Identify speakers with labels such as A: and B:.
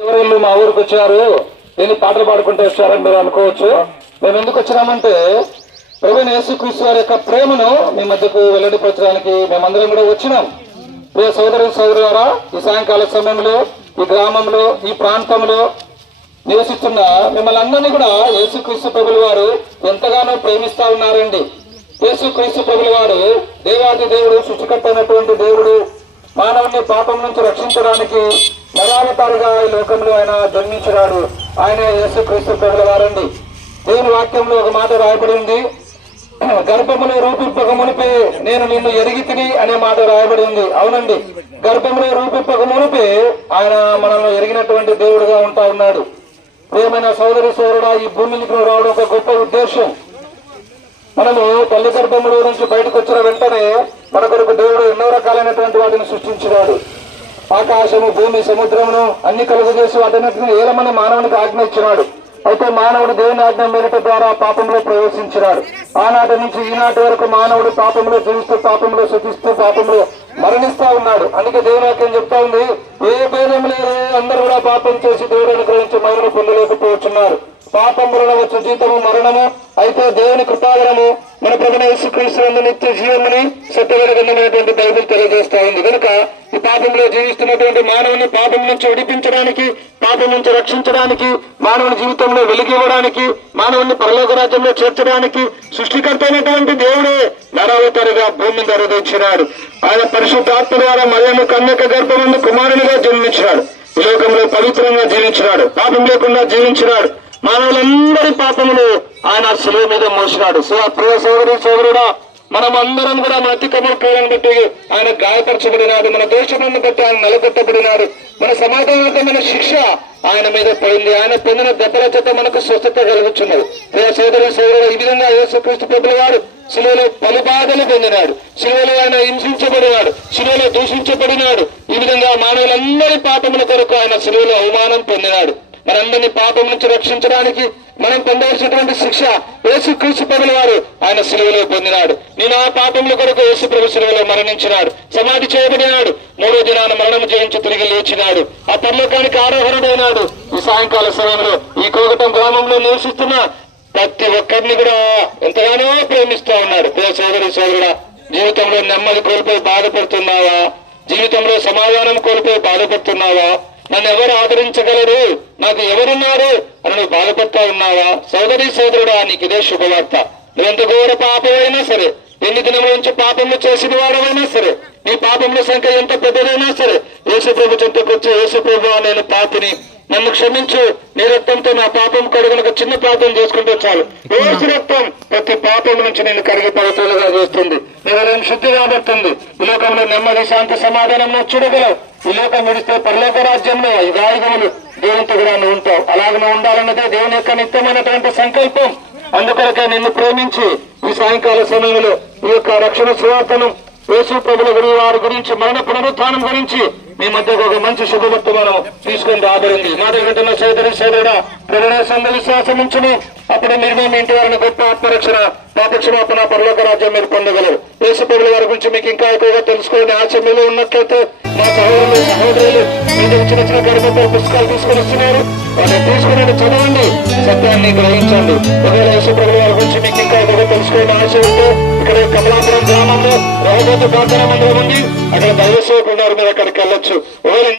A: ఎవరు మా ఊరికి వచ్చారు నేను పాటలు పాడుకుంటూ వచ్చారని మీరు అనుకోవచ్చు. మేము ఎందుకు వచ్చినామంటే ప్రభు యేసుక్రీస్తు వారి యొక్క ప్రేమను మీ మధ్యకు వెల్లడిపరచడానికి మేమందరం కూడా వచ్చినాం. ప్రియ సోదరు సోదరులారా ఈ సాయంకాల సమయంలో ఈ గ్రామంలో ఈ ప్రాంతంలో నివసిస్తున్న మిమ్మల్ని అందరినీ కూడా యేసుక్రీస్తు ప్రభుల వారు ఎంతగానో ప్రేమిస్తా ఉన్నారండి. యేసుక్రీస్తు ప్రభుల వారు దేవాది దేవుడు సృష్టికర్త అయినటువంటి దేవుడు మానవుని పాపం నుంచి రక్షించడానికి నరావతారుగా ఈ లోకంలో ఆయన జన్మించినాడు. ఆయన యేసుక్రీస్తు ప్రభుల వారండి. దేవుని వాక్యంలో ఒక మాట రాయబడి ఉంది. గర్భములో రూపింపక మునిపే నేను నిన్ను ఎరిగి తిని అనే మాట రాయబడి ఉంది. అవునండి. గర్భములో రూపింపక మునిపే ఆయన మనల్ని ఎరిగినటువంటి దేవుడుగా ఉంటా ఉన్నాడు. ప్రియమైన సోదరి సోదరుడా ఈ భూమికి రావడం ఒక గొప్ప ఉద్దేశం. మనము తల్లి గర్భములో నుంచి బయటకు వచ్చిన వెంటనే మన కొరకు దేవుడు ఎన్నో రకాలైనటువంటి వాటిని సృష్టించినాడు. ఆకాశము భూమి సముద్రమును అన్ని కలుగజేసి వాటన్నిటిని ఏలమని మానవునికి ఆజ్ఞ ఇచ్చినాడు. అయితే మానవుడు దేవుని ఆజ్ఞ మేరట ద్వారా పాపంలో ప్రవేశించినాడు. ఆనాటి నుంచి ఈనాటి వరకు మానవుడు పాపంలో జీవిస్తూ పాపంలో శుతిస్తూ పాపంలో మరణిస్తా ఉన్నాడు. అందుకే దేవుని వాక్యం చెప్తా ఉంది ఏ భేదం లేదు అందరూ కూడా పాపం చేసి దేవుడు అనుగ్రహించి మహిమను పొందలేకపోతున్నారు. పాపం వలన జీతము మరణము అయితే దేవుని కృపాగరము మన ప్రభుని యేసుక్రీస్తు నిత్య జీవముని సత్యవేదమైనటువంటి బైబిల్ తెలియజేస్తా ఉంది. కనుక పాపంలో జీవిస్తున్నటువంటి మానవుని పాపం నుంచి విడిపించడానికి పాపం నుంచి రక్షించడానికి మానవుని జీవితంలో వెలిగివ్వడానికి మానవుని పరలోక రాజ్యంలో చేర్చడానికి సృష్టికర్త అయినటువంటి దేవుడే నరావతారుగా భూమి ధరదించినాడు ఆయన పరిశుద్ధాత్మ ద్వారా మరియమ్మ కన్యక గర్భమందు కుమారునిగా జన్మించినాడు. ఈ లోకంలో పవిత్రంగా జీవించినాడు. పాపం లేకుండా జీవించినాడు. మానవులందరి పాపములు ఆయన శిలువ మీద మోసినాడు. సో ప్రియ సోదరి సోదరుడా మనం అందరం కూడా మన అతిక్రమ పేరును బట్టి ఆయన గాయపరచబడినాడు మన దోషములను బట్టి ఆయన నిలబెట్టబడినాడు. మన సమాధానమైన శిక్ష ఆయన మీద పడింది. ఆయన పొందిన దెబ్బల చేత మనకు స్వస్థత కలుగుతున్నది ప్రియ సోదరు సోదరుడు ఈ విధంగా యేసుక్రీస్తు ప్రభుల వారు శిలువలో పలు బాధలు పొందినాడు. శిలువలో ఆయన హింసించబడినాడు. శిలువలో దూషించబడినాడు. ఈ విధంగా మానవులందరి పాపముల కొరకు ఆయన శిలువలో అవమానం పొందినాడు. మనందరినీ పాపం నుంచి రక్షించడానికి మనం పొందవలసినటువంటి శిక్ష యేసు క్రీస్తు ప్రభుల వారు ఆయన శిలువలో పొందినాడు. నేను ఆ పాపముల కొరకు యేసు ప్రభు శిలువలో మరణించినాడు. సమాధి చేయబడినాడు. మూడో దినాన మరణం జయించి తిరిగి లేచినాడు. ఆ పరలోకానికి ఆరోహణుడైనాడు ఈ సాయంకాల సమయంలో ఈ కోగటం గ్రామంలో నివసిస్తున్న ప్రతి ఒక్కరిని కూడా ఎంతగానో ప్రేమిస్తూ ఉన్నాడు. ప్రియ సోదరి సోదరుడా జీవితంలో నెమ్మది కోల్పోయి బాధపడుతున్నావా? జీవితంలో సమాధానం కోల్పోయి బాధపడుతున్నావా? నన్ను ఎవరు ఆదరించగలరు? నాకు ఎవరున్నారు? అని నువ్వు బాధపడతా ఉన్నావా? సోదరి సోదరుడా నీకు ఇదే శుభవార్త. నువ్వెంత ఘోర పాపమైనా సరే ఎన్ని దినముల నుంచి పాపములు చేసిన వాడమైనా సరే నీ పాపముల సంఖ్య ఎంత పెద్దదైనా సరే యేసు ప్రభు చెంతకు వచ్చి యేసు ప్రభు నేను పాపిని. నన్ను క్షమించు. నీ రక్తంతో నా పాపం కడుగునకు చిన్న పాపం చేసుకుంటే చాలు. యేసు రక్తం ప్రతి పాపం నుంచి నేను కరిగి పవిత్రులుగా చేస్తుంది. నేను శుద్ధి కాబడుతుంది ఈ లోకంలో నెమ్మది శాంతి సమాధానం చూడగలవు. ఈ లోకం విడిస్తే పరలోక రాజ్యంలో యుగాయుగములు దేవునితో కూడా నువ్వు ఉంటావు. అలాగే నువ్వు ఉండాలన్నదే దేవుని యొక్క నిత్యమైనటువంటి సంకల్పం. అందుకొరకే నిన్ను ప్రేమించి ఈ సాయంకాల సమయంలో ఈ యొక్క రక్షణ సువార్తను యేసు ప్రభుల గురి వారి గురించి మరణ పునరుత్నం గురించి మీ మధ్యకు ఒక మంచి శుభవర్త మనం తీసుకొని రాబడింది. మాట వింటున్న సోదరి సోదరుడా ప్రజల సంఘ విశ్వాసం ఉంచును అప్పుడు మీరు మా ఇంటి వారిని గొప్ప ఆత్మరక్షణ పాపక్షమాపణ పరలోక రాజ్యం మీరు పొందగలరు. యేసు ప్రభుల వారి గురించి మీకు ఇంకా ఎక్కువగా తెలుసుకోవాలని ఆశ మీలో ఉన్నట్లయితే మా సహోదరులు సహోదరులు మీరు చిన్న చిన్న గర్భంతో పుస్తకాలు తీసుకొని వస్తున్నారు. వాటిని తీసుకుని చదవండి. సత్యాన్ని గ్రహించండి. ఒకవేళ యేసుప్రభుల వారి గురించి మీకు ఇంకా ఎక్కువగా తెలుసుకోవాలని ఆశ ఉంటే ఇక్కడ కమలాపురం గ్రామంలో రహబోతు ప్రార్థన మందిరం ఉంది. అక్కడ దైవ సేవకులు ఉన్నారు. మీరు అక్కడికి వెళ్ళొచ్చు.